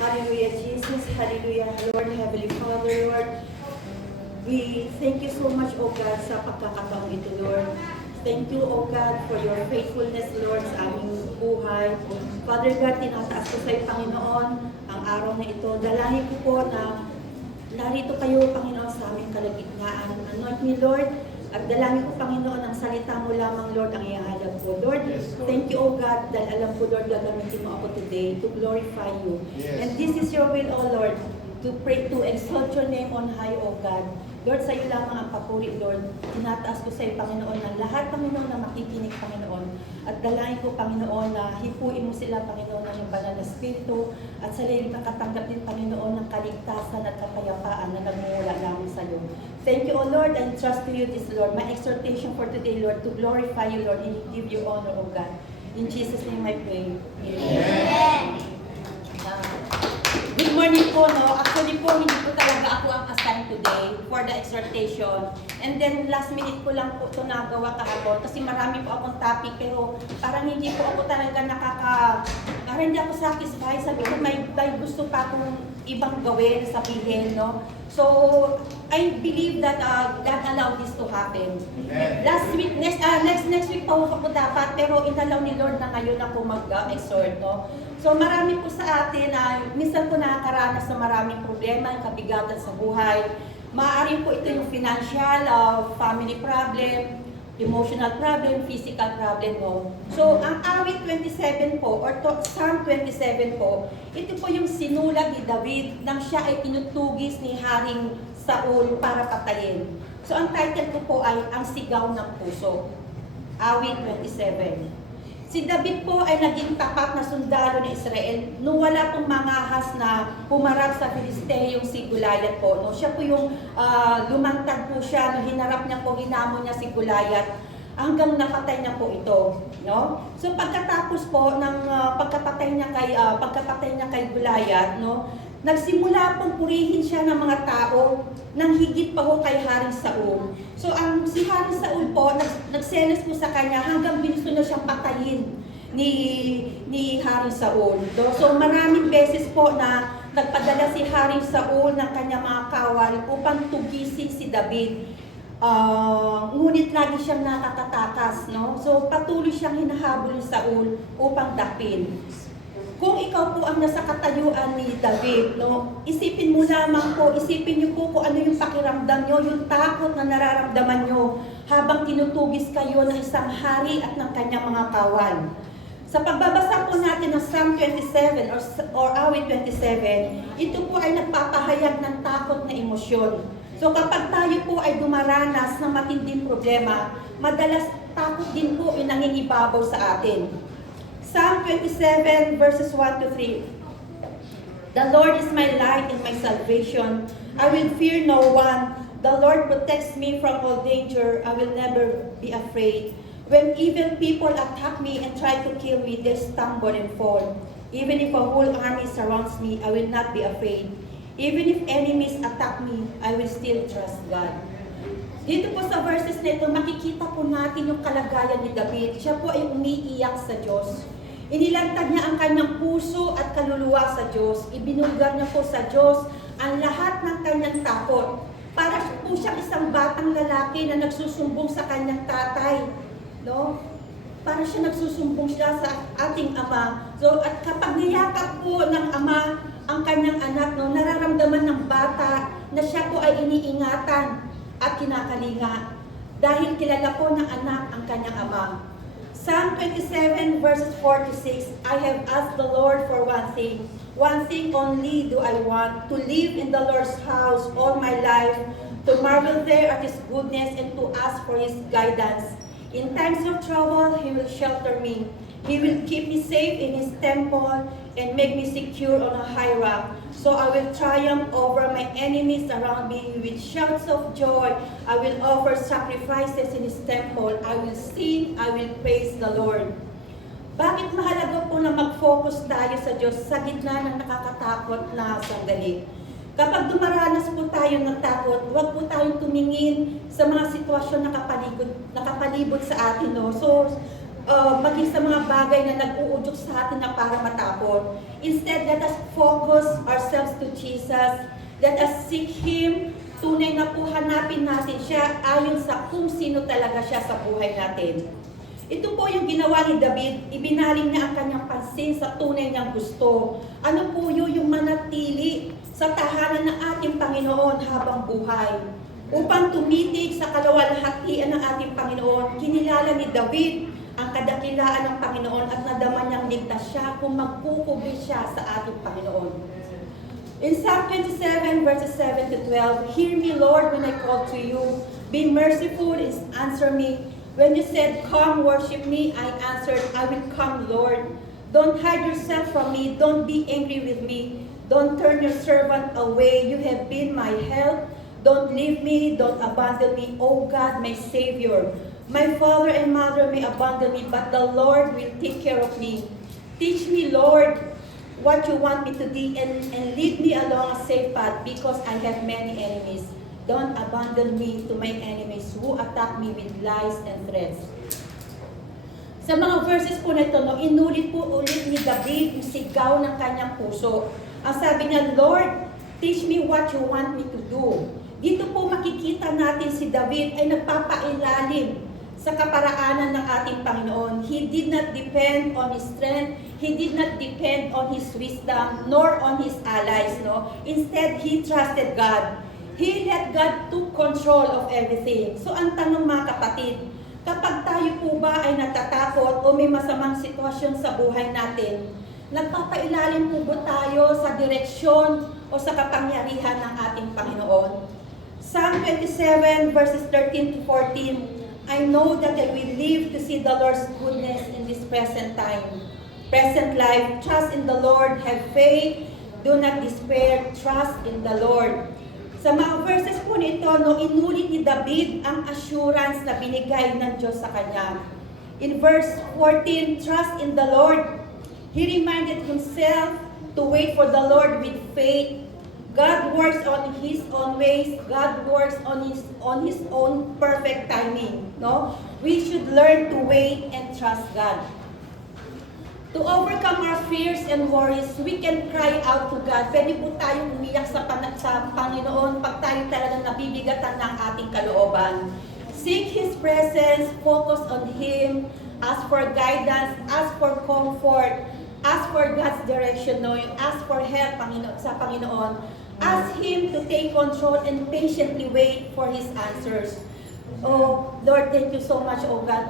Hallelujah, Jesus. Hallelujah, Lord, Heavenly Father, Lord. We thank you so much, O God, sa pagkakataong ito, Lord. Thank you, O God, for your faithfulness, Lord, sa aming buhay. Father God, tinataas ko sa iyo, Panginoon, ang araw na ito. Dalangin ko po na narito kayo, Panginoon, sa aming kalagitnaan. Anoint me, Lord, at dalangin ko, Panginoon, ang salita mo lamang, Lord, ang ihahalag ko. Lord, thank you, O God, dahil alam ko, Lord, gagamitin mo ako today to glorify you. And this is your will, O Lord, to pray, to exalt your name on high, O God. Lord, sa iyo lamang ang papuri, Lord. Tinataas ko sa iyo, Panginoon, ng lahat, Panginoon, na makikinig, Panginoon. At dalangin ko, Panginoon, na hipuin mo sila, Panginoon, ng iyong banal na spirito. At sa iyo makatanggap din, Panginoon, ng kaligtasan at kapayapaan na nagmumula lamang sa iyo. Thank you, O Lord, and trust to you this, Lord. My exhortation for today, Lord, to glorify you, Lord, and give you honor, O God. In Jesus' name I pray. Amen. Good morning po, no? Actually po, hindi po talaga ako ang assigned today for the exhortation. And then last minute ko lang po ito nagawa kahapon kasi marami po akong topic pero parang hindi po ako talaga parang hindi ako satisfied. Sabi ko, may gusto pa akong ibang gawin, sabihin, no? So, I believe that God allowed this to happen. Last week, next week pa ako dapat, pero inalaw ni Lord na ngayon ako mag-exhort, no? So marami po sa atin, minsan po nakakaranas ng maraming problema, kabigatan sa buhay. Maaaring po ito yung financial, family problem, emotional problem, physical problem, no? So ang awit 27 po, or Psalm 27 po, ito po yung sinulat ni David nang siya ay tinutugis ni Haring Saul para patayin. So ang title ko po ay Ang Sigaw ng Puso, awit 27. Si David po ay naging tapat na sundalo ng Israel nung wala pong mangahas na pumarap sa Filisteyong si Goliath po. No? Siya po yung lumantad po siya, no? Hinarap niya po, hinamon niya si Goliath hanggang napatay niya po ito. No? So pagkatapos po ng pagkapatay niya kay Goliath, no? Nagsimula pong purihin siya ng mga tao nang higit pa ho kay Haring Saul. So si Haring Saul po, nagselos po sa kanya hanggang ginusto na siyang patayin ni Haring Saul. So maraming beses po na nagpadala si Haring Saul ng kanyang mga kawal upang tugisin si David. Ngunit lagi siyang nakakatakas, no? So patuloy siyang hinahabol ni Saul upang dapin. Kung ikaw po ang nasa katayuan ni David, no, isipin niyo po kung ano yung pakiramdam nyo, yung takot na nararamdaman nyo habang tinutugis kayo ng isang hari at ng kanyang mga kawal. Sa pagbabasa po natin ng Psalm 27 or awit 27, ito po ay nagpapahayag ng takot na emosyon. So kapag tayo po ay dumaranas ng matinding problema, madalas takot din po yung nangingibabaw sa atin. Psalm 27 verses 1 to 3. The Lord is my light and my salvation. I will fear no one. The Lord protects me from all danger. I will never be afraid. When evil people attack me and try to kill me, they stumble and fall. Even if a whole army surrounds me, I will not be afraid. Even if enemies attack me, I will still trust God. Dito po sa verses na ito, makikita po natin yung kalagayan ni David. Siya po ay umiiyak sa Diyos. Inilantad niya ang kanyang puso at kaluluwa sa Diyos. Ibinulgar niya po sa Diyos ang lahat ng kanyang takot. Para po siyang isang batang lalaki na nagsusumbong sa kanyang tatay. No? Para siya nagsusumbong siya sa ating ama. So, at kapag niyakap po ng ama ang kanyang anak, no, nararamdaman ng bata na siya po ay iniingatan at kinakalinga. Dahil kilala po ng anak ang kanyang ama. Psalm 27 verses 4 to 6, I have asked the Lord for one thing only do I want, to live in the Lord's house all my life, to marvel there at His goodness and to ask for His guidance. In times of trouble, He will shelter me. He will keep me safe in His temple and make me secure on a high rock. So I will triumph over my enemies around me with shouts of joy. I will offer sacrifices in His temple. I will sing, I will praise the Lord. Bakit mahalaga po na mag-focus tayo sa Diyos sa gitna ng nakakatakot na sandali? Kapag dumaranas po tayo ng takot, huwag po tayong tumingin sa mga sitwasyon na nakapalibot sa atin. No? So, maging sa mga bagay na nag-uudyok sa atin na para matapon. Instead, let us focus ourselves to Jesus. Let us seek Him. Tunay na po hanapin natin siya ayon sa kung sino talaga siya sa buhay natin. Ito po yung ginawa ni David, ibinaling niya ang kanyang pansin sa tunay niyang gusto. Ano po yun? Yung manatili sa tahanan ng ating Panginoon habang buhay. Upang tumitig sa kalawalhatian ng ating Panginoon, kinilala ni David ang kadakilaan ng Panginoon at nadama niyang ligtas siya kung magkukubi siya sa ating Panginoon. In Psalm 27 verses 7 to 12, hear me, Lord, when I call to you. Be merciful and answer me. When you said, come, worship me, I answered, I will come, Lord. Don't hide yourself from me. Don't be angry with me. Don't turn your servant away. You have been my help. Don't leave me. Don't abandon me, O God, my Savior. My father and mother may abandon me, but the Lord will take care of me. Teach me, Lord, what you want me to do and lead me along a safe path because I have many enemies. Don't abandon me to my enemies who attack me with lies and threats. Sa mga verses po na ito, inulit po ulit ni David yung sigaw ng kanyang puso. Ang sabi niya, Lord, teach me what you want me to do. Dito po makikita natin si David ay nagpapailalim sa kaparaanan ng ating Panginoon. He did not depend on his strength. He did not depend on his wisdom, nor on his allies. No? Instead, he trusted God. He let God took control of everything. So ang tanong mga kapatid, kapag tayo po ba ay natatakot o may masamang sitwasyon sa buhay natin, nagpapailalim po ba tayo sa direksyon o sa kapangyarihan ng ating Panginoon? Psalm 27 verses 13 to 14, I know that I will live to see the Lord's goodness in this present life. Trust in the Lord, have faith, do not despair, trust in the Lord. Sa mga verses po nito, inulit ni David ang assurance na binigay ng Diyos sa kanya. In verse 14, trust in the Lord. He reminded himself to wait for the Lord with faith. God works on His own ways. God works on His own perfect timing. No, we should learn to wait and trust God. To overcome our fears and worries, we can cry out to God. Pwede po tayong umiyak sa Panginoon pag tayo talagang nabibigatan ng ating kalooban. Seek His presence, focus on Him, ask for guidance, ask for comfort, ask for God's direction, no? Ask for help sa Panginoon. Ask Him to take control and patiently wait for His answers. Oh, Lord, thank you so much, oh God.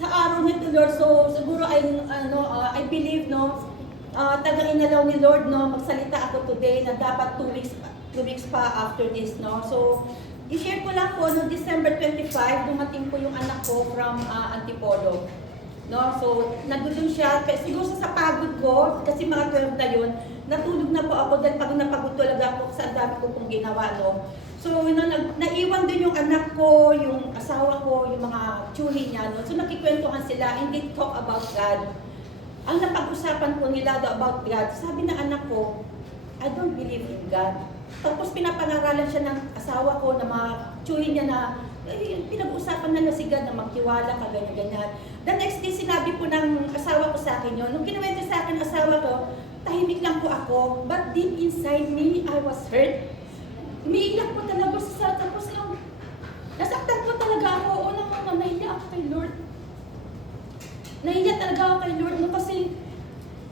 Sa araw nito, Lord, so siguro I believe, no, taga-inalaw ni Lord, no, magsalita ako today na dapat 2 weeks pa after this, no. So, i-share ko lang po, no, December 25, dumating po yung anak ko from Antipolo. No, so nandun siya, siguro sa pagod ko, kasi mga 12 na yun, natulog na po ako dahil pagod na pagod talaga ako sa dami ko pong ginawa, no. So, naiwan din yung anak ko, yung asawa ko, yung mga chuli niya, no. So, nakikwentuhan sila, and they talk about God. Ang napag-usapan po nila about God, sabi ng anak ko, I don't believe in God. Tapos pinapangaralan siya ng asawa ko, na mga chuli niya na, pinag-usapan na si God na magtiwala ka, ganyan-ganyan. The next day, sinabi po ng asawa ko sa akin yun. Nung kinuwento sa akin asawa ko, tahimik lang po ako, but deep inside me, I was hurt. Umiiyak po talaga sa tapos lang. Nasaktan po talaga ako. Unang nahiya ako kay Lord. Nahiya talaga ako kay Lord. No, kasi,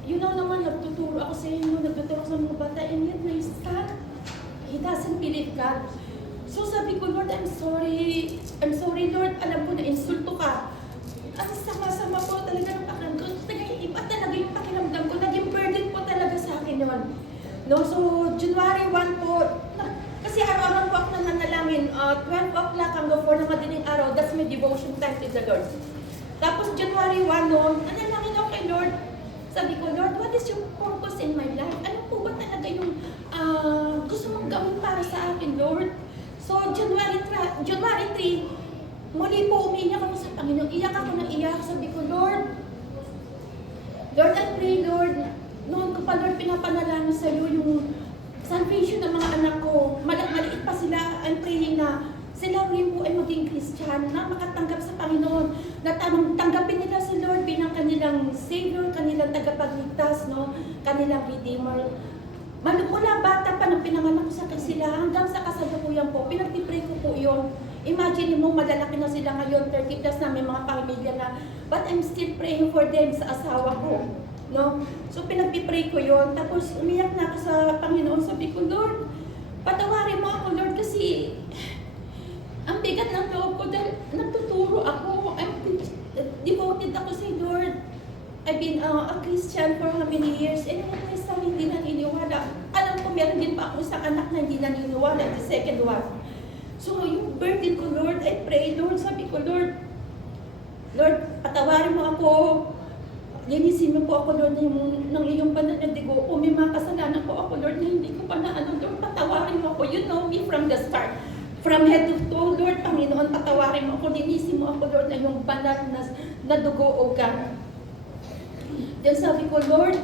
yun naman, nagtuturo ako sa inyo, nagtuturo sa mga bata, and yet my son, he doesn't believe God. So sabi ko, Lord, I'm sorry, Lord, alam ko na insulto ka. Ang sama-sama po talaga ng pakiramdam ko. Iba talaga yung pakiramdam ko. Naging burden po talaga sa akin yun. No, so, January 1 po, kasi araw-araw po ako nananalangin. 12 o'clock hanggang 4 na madaling araw, that's my devotion time to the Lord. Tapos January 1 noon, nanalangin ako kay Lord. Sabi ko, Lord, what is your purpose in my life? Ano po ba talaga yung gusto mong gawin para sa akin, Lord? So, January 3, muli po umiiyak ako sa Panginoon. Iyak ako ng iyak. Sabi ko, Lord, I pray, Lord, noon ko pa, Lord, pinapanalangin sa iyo yung salvation ng mga anak ko. Maliit pa sila. I'm praying na sila rin po ay maging Christian, na makatanggap sa Panginoon, na tanggapin nila si Lord bilang kanilang Savior, kanilang tagapagligtas, no? Kanilang Redeemer. Mula bata pa nang pinanganak ko sa sila, hanggang sa kasalukuyan po, pinagpipray ko po yun. Imagine mo, malalaki na sila ngayon, 30 plus na, may mga pamilya na, but I'm still praying for them sa asawa ko. No? So pinagpipray ko yun, tapos umiyak na ako sa Panginoon, sabi ko, Lord, patawarin mo ako, Lord, kasi ang bigat ng loob ko dahil nagtuturo ako. I'm devoted ako sa Lord. I've been a Christian for how many years, and my son hindi naniniwala. Alam ko, meron din pa ako isang anak na hindi naniniwala, the second one. So, yung burden ko, Lord, I pray, Lord, sabi ko, Lord, patawarin mo ako. Linisin mo po ako, Lord, ng iyong pananadigo. Kung may mga kasalanan po ako, Lord, na hindi ko pa na Lord, patawarin mo ako. You know me from the start. From head to toe, Lord, Panginoon, patawarin mo ako. Linisin mo ako, Lord, na yung banal na dugo o gan. Then sabi ko, Lord,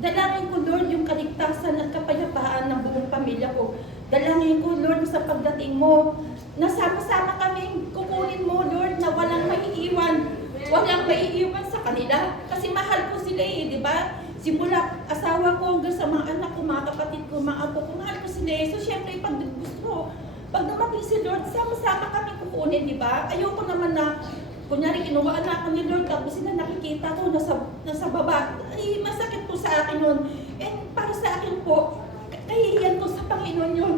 dalangin ko, Lord, yung kaligtasan at kapayapaan ng buong pamilya ko. Dalangin ko, Lord, sa pagdating mo, nasama-sama kami, kukunin mo, Lord, na walang maiiwan. Walang maiiwan sa kanila. Kasi mahal ko sila di ba? Simula asawa ko hanggang sa mga anak ko, mga kapatid ko, mga apo ko, mahal ko sila So, syempre, pag gusto, pag dumating si Lord, sama-sama kami kukunin, di ba? Ayoko naman na, kunyari, kinuha na ako ni Lord, tapos sila nakikita ko, nasa baba. Ay, masakit po sa akin yun. And para sa akin po, kahihiyan ko sa Panginoon yun.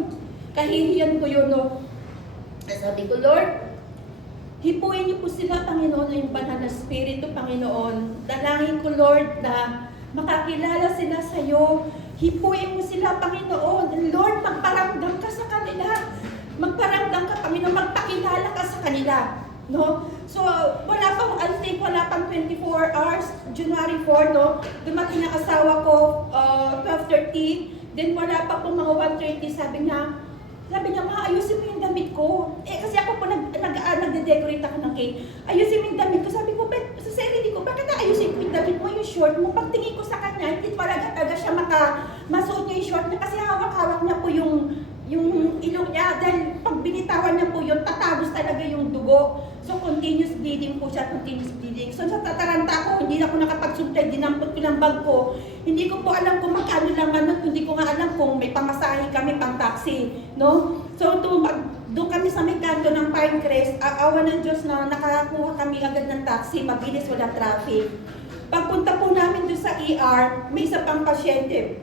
Kahihiyan ko yun, no? Sabi ko, Lord, hipuin niyo po sila, Panginoon, na yung banal na Espiritu, Panginoon. Dalangin ko, Lord, na makakilala sila sa iyo. Hipuin mo sila, Panginoon. Lord, magparamdam ka sa kanila. Magparamdam ka, Panginoon, magpakilala ka sa kanila. No? So, wala pang 24 hours, January 4, no? Dumating ang asawa ko, 12:30. Then wala pa po mga 1:30, sabi niya, ayusin mo yung damit ko. Kasi ako po nagde-decorate ako ng cake. Ayusin mo yung damit ko. Sabi ko, sa sarili ko, bakit ayusin ko yung damit mo, yung short mo? Pagtingin ko sa kanya, hindi talaga siya masuot niya yung short niya kasi hawak-hawak niya po yung ilong niya. Dahil pag binitawan niya po yun, tatagos talaga yung dugo. So, continuous bleeding po siya, continuous bleeding. So, sa tataranta ko, hindi ako nakapagsuntay, dinampot ko ng bag ko. Hindi ko po alam kung magkano lang hindi ko nga alam kung may pamasahe kami pang taxi, no? So, doon kami sa may kanto ng Pinecrest, awa ng Diyos na nakakuha kami agad ng taxi, mabilis, wala traffic. Pagpunta po namin doon sa ER, may isa pang pasyente.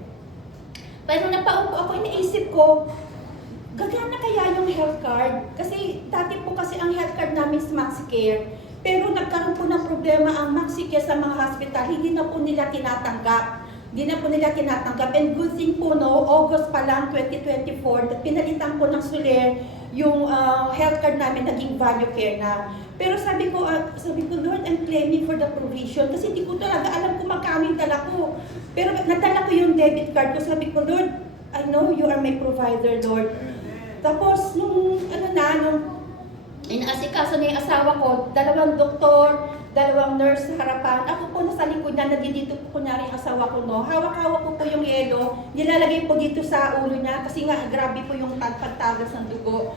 Pero napaupo ako, iniisip ko, gagana kaya yung health card? Kasi dati po kasi ang health card namin is MaxiCare. Pero nagkaroon po ng problema ang MaxiCare sa mga hospital. Hindi na po nila tinatanggap. And good thing po, no, August pa lang, 2024, pinalitan po ng Soler yung health card namin, naging Value Care na. Pero sabi ko, Lord, I'm claiming for the provision. Kasi hindi ko talaga alam kung magkano yung dala ko. Pero nadala ko yung debit card ko. Sabi ko, Lord, I know you are my provider, Lord. Tapos, nung inaasikaso na yung asawa ko, 2 doktor, 2 nurse sa harapan. Ako po nasa likod na, nandito po kunyari yung asawa ko, no. Hawak-hawak ko po yung yelo, nilalagay po dito sa ulo niya, kasi nga, grabe po yung pagtagas ng dugo.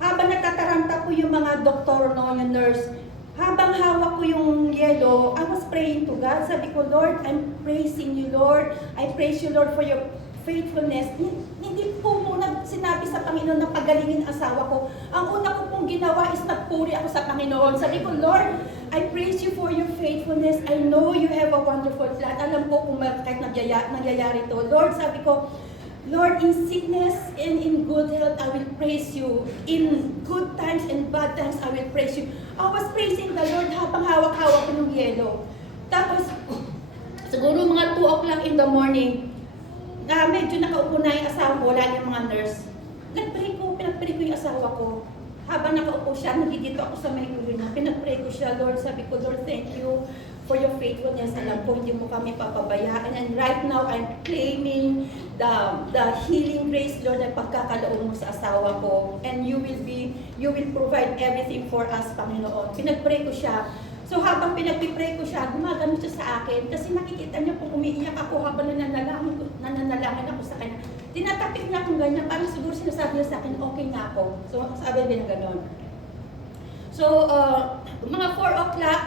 Habang natataranta po yung mga doktor, no, yung nurse, habang hawak ko yung yelo, I was praying to God. Sabi ko, Lord, I'm praising you, Lord. I praise you, Lord, for your faithfulness. Hindi po muna sinabi sa Panginoon na pagalingin ang asawa ko. Ang una ko pong ginawa is nagpuri ako sa Panginoon. Sabi ko, Lord, I praise you for your faithfulness. I know you have a wonderful plan. Alam ko kung bakit nagyayari to. Lord, sabi ko, Lord, in sickness and in good health, I will praise you. In good times and bad times, I will praise you. I was praising the Lord habang hawak-hawak ko ng yelo. Tapos, siguro mga 2 o'clock in the morning, medyo nakaupo na yung asawa ko, wala yung mga nurse. Pinag-pray ko yung asawa ko. Habang nakaupo siya, nandito ako sa may ulo niya. Pinag-pray ko siya, Lord, sabi ko, Lord, thank you for your faithfulness. Alam ko, hindi mo kami papabayaan. And right now, I'm claiming the healing grace, Lord, na pagkakaloon mo sa asawa ko. And you will provide everything for us, Panginoon. Pinag-pray ko siya. So habang pinagpipray ko siya, gumagano siya sa akin kasi nakikita niya kung umiiyak ako habang nananalangin ako sa kanya. tinatapik niya akong ganyan, parang siguro sinasabi niya sa akin, okay na ako. So, sabi niya gano'n. So, mga 4 o'clock,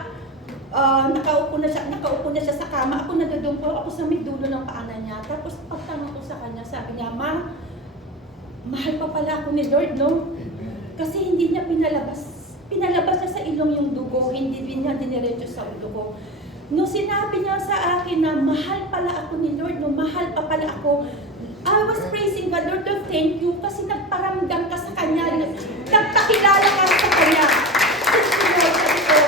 nakaupo na siya sa kama. Ako nadudumpo, ako sa may dulo ng paanan niya. Tapos pagtanong ko sa kanya, sabi niya, Ma, mahal pa pala ako ni Lord, no? Kasi hindi niya pinalabas niya sa ilong yung dugo, hindi niya diniretso sa ulo ko. No, sinabi niya sa akin na mahal pala ako ni Lord, no, mahal pa pala ako. I was praising God, Lord, thank you, kasi nagparamdam ka sa Kanya, nagpakilala ka sa Kanya. Thank you, Lord, sabi ko,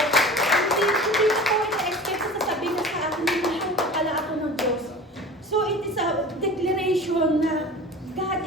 hindi ako ina-expect na sasabihin niya sa akin, mahal pa pala ako ng Diyos. So, it is a declaration na God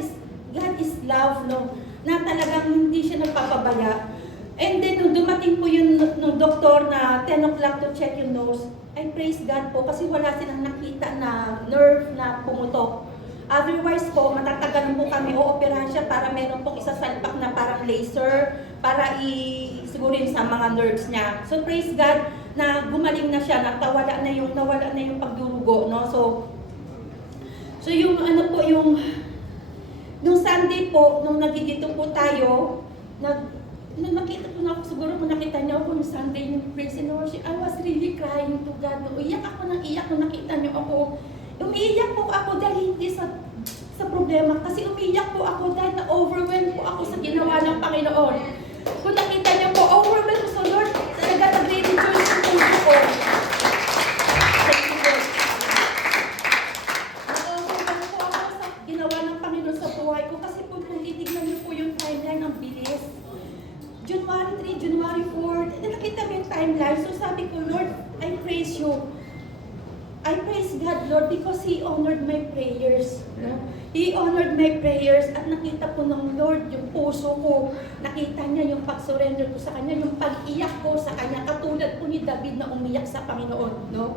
is love, no, na talagang hindi siya nagpapabaya. And then, nung dumating po yung doktor na 10 o'clock to check yung nose, I praise God po kasi wala silang nakita na nerve na pumutok. Otherwise po, matatagalan po kami ooperahan siya para meron pong isasalpak na parang laser para isigurin sa mga nerves niya. So praise God na gumaling na siya, nawala na yung pagdurugo, no? So yung ano po, nung Sunday po, nung nagdito po tayo, nung nakita ko na, siguro kung nakita niyo ako nung Sunday yung praise and worship, I was really crying to God. Iyak ako ng iyak nung nakita niyo ako. Umiiyak po ako dahil hindi sa problema. Kasi umiiyak po ako dahil na-overwhelmed po ako sa ginawa ng Panginoon. Kung nakita niyo po, overwhelmed ko sa Lord, talaga nagre-rejoice yung puso ko. Thank you, Lord. Na-overwhelmed po ako sa ginawa ng Panginoon sa buhay ko. Kasi po, kung titignan niyo po yung timeline ng bilis. January 3, January 4, nakita mo yung timeline. So sabi ko, Lord, I praise you. I praise God, Lord, because He honored my prayers. No? He honored my prayers at nakita po ng Lord yung puso ko. Nakita niya yung pag-surrender ko sa Kanya, yung pag-iyak ko sa Kanya, katulad po ni David na umiyak sa Panginoon. No?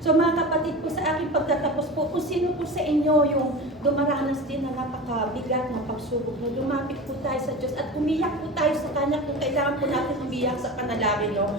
So mga kapatid po, sa aking pagtatapos po, kung sino po sa inyo yung dumaranas din na napakabigat na pagsubok, no? Lumapit po tayo sa Diyos at umiyak po tayo sa Kanya kung kailangan po natin umiyak sa panalangin. No?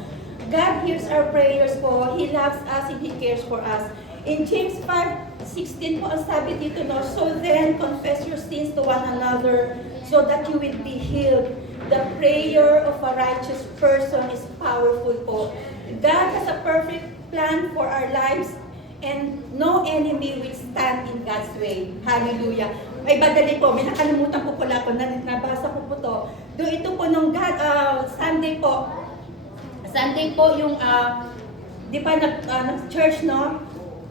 God hears our prayers po. He loves us and He cares for us. In James 5:16 po ang sabi dito, no? So then, confess your sins to one another so that you will be healed. The prayer of a righteous person is powerful po. God has a perfect plan for our lives and no enemy will stand in God's way. Hallelujah. Ay, badali po, may nakalimutan po pala ako, nabasa ko po to. Do ito po nung Sunday po yung, di ba nag-church, no?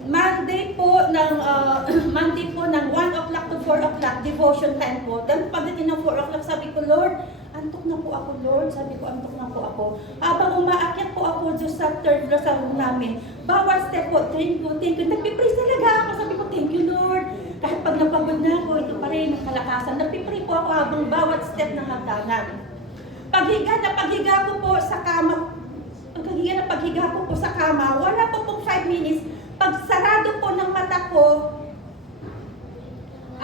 Monday po ng 1 o'clock to 4 o'clock, devotion time po. Then pagdating ng 4 o'clock, sabi ko, Lord, antok na po ako, Lord. Sabi ko, antok na po ako. Habang umaakyat po ako dyan sa third floor sa room namin, bawat step po, thank you. Nagpipraise talaga ako. Sabi ko, thank you, Lord. Kahit pag napagod na ako, ito pa rin ang kalakasan. Nagpipray po ako habang bawat step ng hagdanan. Paghiga ko po sa kama, wala po pong 5 minutes. Pag sarado po ng mata ko,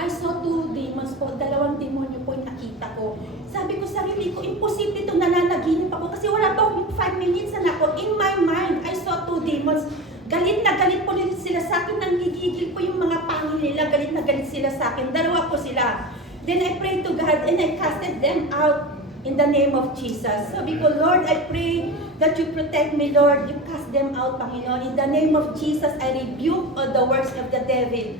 I saw 2 demons po, 2 demonyo po yung nakita ko. Sabi ko sa sarili ko, imposible itong nananaginip ako kasi wala pa 5 minutes na ako. In my mind, I saw 2 demons. Galit na galit po sila sa akin, nanggigigil po yung mga pangil nila, galit na galit sila sa akin. 2 po sila. Then I prayed to God and I casted them out in the name of Jesus. Sabi ko, Lord, I pray that you protect me, Lord. You cast them out, Panginoon. In the name of Jesus, I rebuke all the works of the devil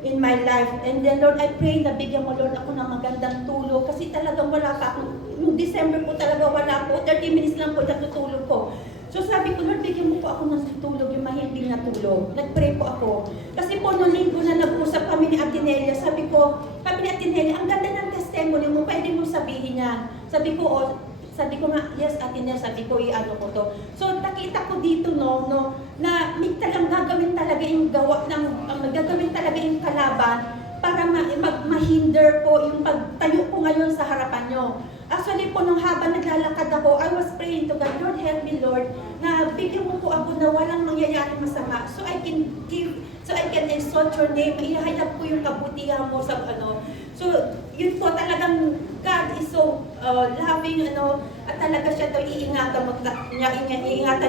in my life. And then, Lord, I pray na bigyan mo, Lord, ako ng magandang tulog. Kasi talagang wala pa ako. Noong December po talaga wala po. 30 minutes lang po natutulog ko. So sabi ko, Lord, bigyan mo po ako ng tulog, yung mahimbing na tulog. Nag-pray po ako. Kasi po noong linggo na nag-usap kami ni Ate Nelia, sabi ni Ate Nelia, ang ganda ng testimony mo, pwede mo sabihin yan. Sabi ko nga, yes, Ate Nelia, sabi ko, i-ano ko to. So nakita ko dito, na may talagang gagawin talaga yung gagawin talaga yung kalaban para mahinder po yung pagtayo ko ngayon sa harapan nyo. Actually po, nung habang naglalakad ako, I was praying to God, Lord, help me, Lord, na bigyan mo po ako na walang mangyayari masama. So I can exalt your name, ihayag po yung kabutihan mo sa So, yun po talagang God is so loving, at talaga siya daw iingatan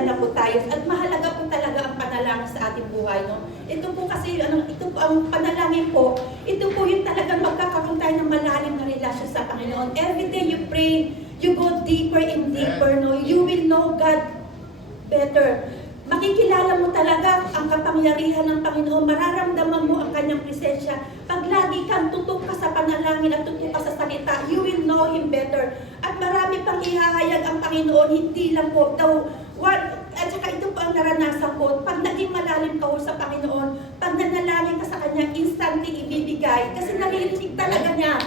na po tayo. At mahalaga po talaga ang panalangin sa ating buhay, no? Ito po kasi, ito po ang panalangin po, ito po yung talagang magkakaroon tayo ng malalim na relasyon sa Panginoon. Every day you pray, you go deeper and deeper, no? You will know God better. Makikilala mo talaga ang kapangyarihan ng Panginoon, mararamdaman mo ang kanyang presensya. Pag lagi kang tutok ka sa panalangin at tutok ka sa salita, you will know Him better. At marami pang ihahayag ang Panginoon, hindi lang po daw. At saka ito po ang naranasan ko, pag naging malalim ka sa Panginoon, pag nanalangin ka sa Kanya, instantly ibibigay. Kasi naririnig talaga niya.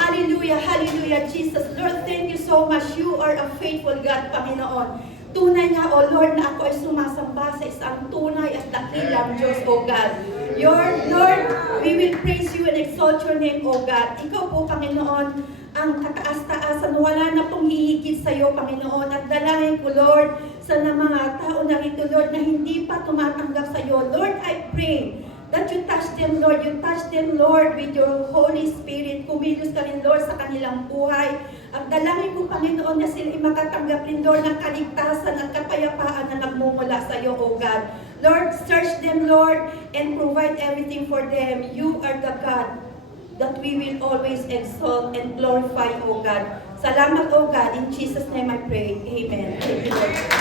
Hallelujah, hallelujah, Jesus. Lord, thank you so much. You are a faithful God, Panginoon. Tunay nga, O Lord, na ako ay sumasamba sa isang tunay at dakilang Diyos, O God. Lord, we will praise you and exalt your name, O God. Ikaw po, Panginoon, ang kataas-taasan, wala na pong hihigit sa iyo, Panginoon. At dalangin ko, Lord, sa mga tao na rito, Lord, na hindi pa tumatanggap sa iyo. Lord, I pray that you touch them, Lord. You touch them, Lord, with your Holy Spirit. Kumilos ka rin, Lord, sa kanilang buhay. At dalangin ko, Panginoon, na sila makatanggap rin, Lord, ng kaligtasan at kapayapaan na nagmumula sa iyo, O God. Lord, search them, Lord, and provide everything for them. You are the God that we will always exalt and glorify, O God. Salamat, O God. In Jesus' name I pray. Amen. Thank you, Lord.